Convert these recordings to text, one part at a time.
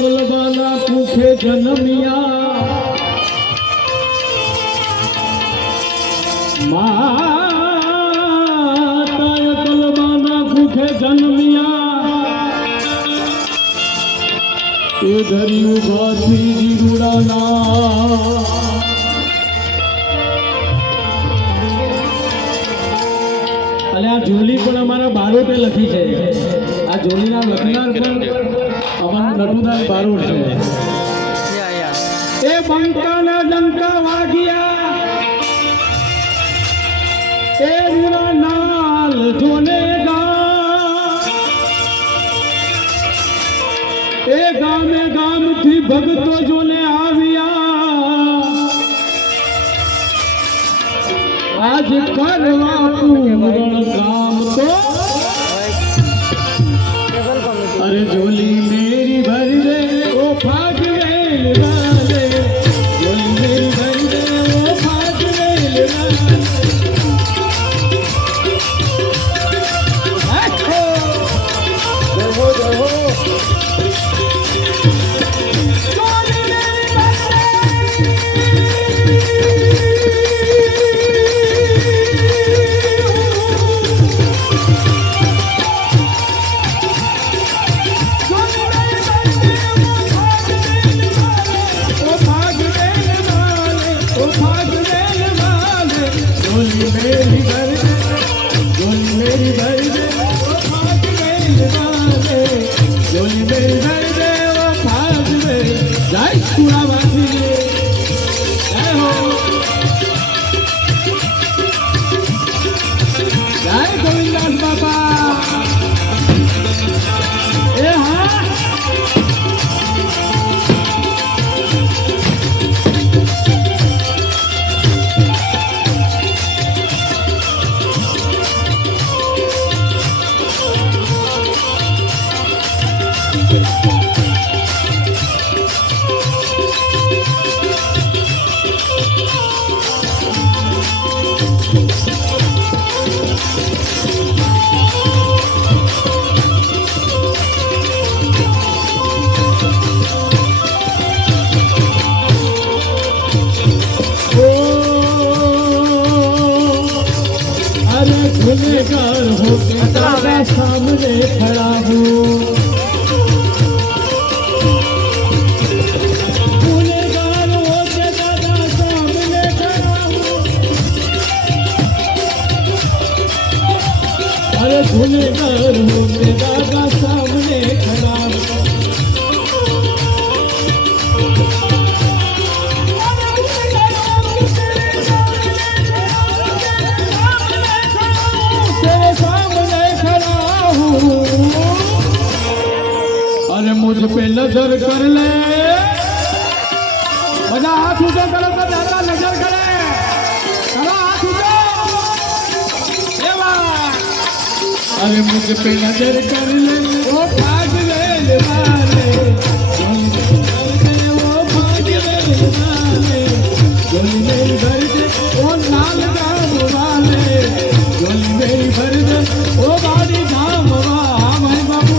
तलवाला पूछे जन्मिया माता तलवाला पूछे जन्मिया એ ધર્યું ગાથી જીરુડાના અને આ જોલી પણ અમારા બારોટે લખી છે આ જોલીના લખનાર પણ અમારા નટુદાસ બારોટ છે એ બંકાના ડંકા વાગ્યા એ રૂડાનાલ જોનેગા ए गामे गाम थी भगतो जो ने आविया आज करवा पूरण काम तो अरे जोली मेरी भर दे ओ भाग वेल वाले जोली मेरी भर दे ओ भाग वेल वाले गुनेगार हो के दादा सामने खड़ा हूँ गुनेगार हो के दादा सामने खड़ा हूँ अरे गुनेगार हो के दादा सामने खड़ा हूँ मुझ पे नजर कर ले बजा हाथ ऊंचा करो तो दादा नजर करे करो हाथ ऊंचा अरे मुझ पे नजर कर ले वो भाग ले वाले वो भाग ले वाले जोली मेरी भर दे वो लाल गाम वाले जोली मेरी भर दे वो बाड़ी धाम वाह भाई बाबू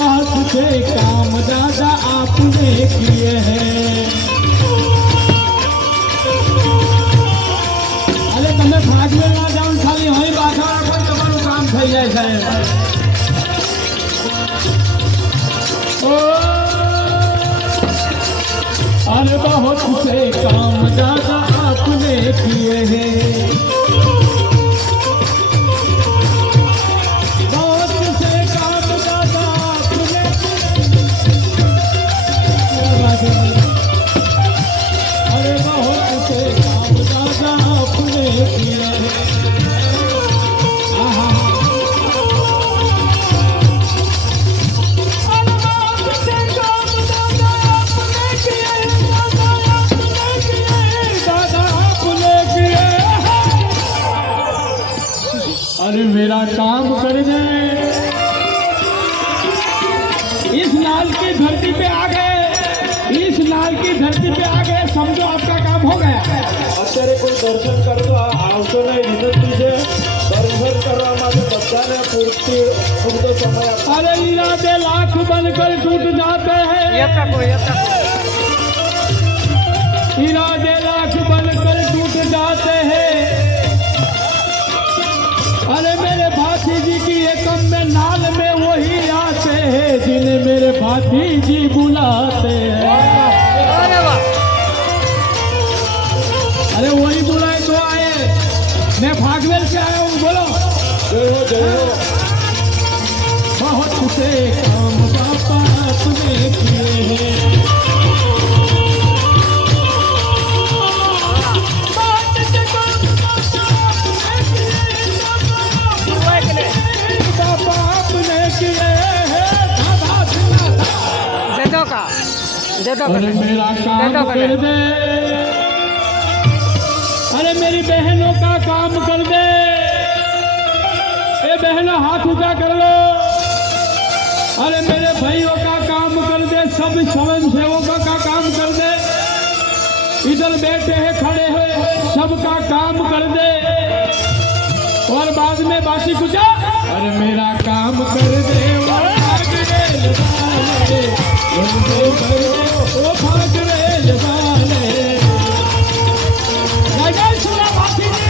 काम दादा आपने किए हैं अरे તમે ભાગવે ના જાવ ખાલી હોય બાધા પણ તમારું કામ થઈ જાય છે अरे बहुत से काम दादा आपने किए हैं मेरा काम कर दे। इस नाल की धरती पे आ गए, इस नाल की धरती पे आ गए, समझो आपका काम हो गया। અત્યારે કોઈ દર્શન કરતો આવશો નહીં, વિનંતી છે દર્શન કરવા માટે બધાને પૂરતો સમય આપો। अरे इरादे लाख बनकर टूट जाते हैं, इरादे लाख बनकर टूट जाते हैं। अरे मेरे भाती जी की एकम में नाल में वही आते हैं जिन्हें मेरे भाती जी बुलाते हैं। अरे वही बुलाए तो आए, मैं भागवेल से आया हूँ, बोलो જય હો જય હો। बहुत से काम बापा अपने किए हैं, बापा अपने किए हैं। अरे मेरा काम कर दे, अरे मेरी बहनों का काम कर दे। ए बहनों हाथ ऊंचा कर लो। अरे मेरे भाइयों का काम कर दे, सब स्वयं सेवकों का काम कर दे, इधर बैठे हैं खड़े हैं सबका काम कर दे। और बाद में बाकी कुछ अरे मेरा काम कर दे, वो भाग रेल वाले, वो भाग रेल वाले। जय जय सुना भाती जी।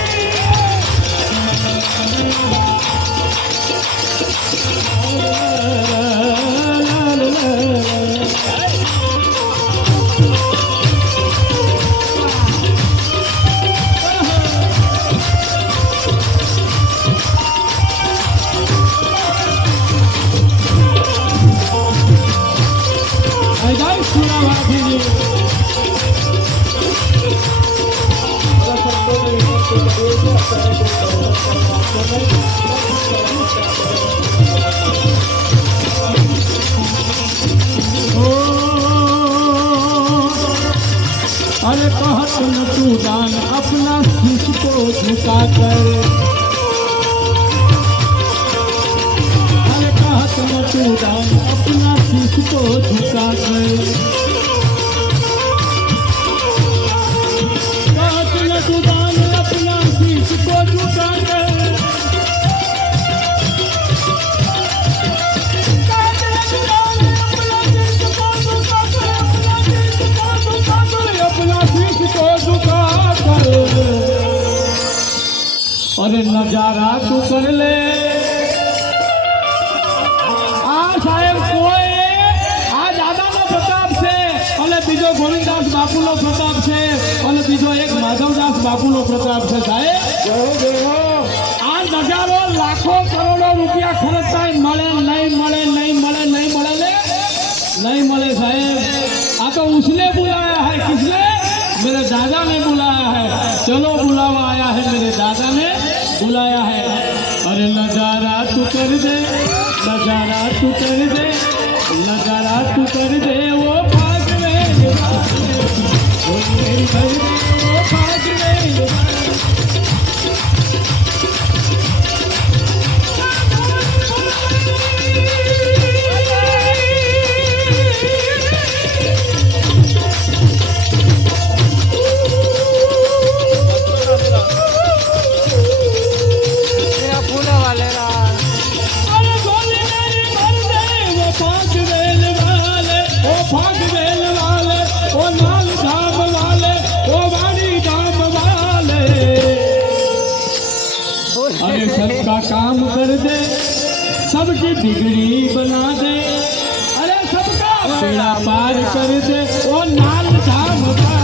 अरे कहत न तू दान अपना शीश को झुका कर, अरे कहत न तू दान अपना शीश को झुका कर, कहत न तू दान अपना शीश को झुका कर। अरे नजारा तू कर ले। साहेब कोई आ दादाનો પ્રતાપ છે અને બીજો ગોવિંદદાસ બાપુનો પ્રતાપ છે અને બીજો એક માધવદાસ બાપુનો પ્રતાપ છે સાહેબ। જય હો જય હો। આ નજારો લાખો કરોડો રૂપિયા ખર્ચતા મળે નહીં, મળે નહીં, મળે નહીં, મળે ને नहीं મળે સાહેબ। આ તો उसने बुलाया है, किसने? मेरे दादा ने बुलाया है। चलो बुलावा आया है, मेरे दादा ने बुलाया है। अरे नजारा तू कर दे, नजारा तू कर दे, नजारा तू कर दे, वो भाग मेरे वाले, वो मेरी कर दे, वो भाग मेरे वाले। अरे सबका काम कर दे, सबकी बिगड़ी बना दे, अरे सबका बेड़ा पार कर दे, ओ नाल धाम का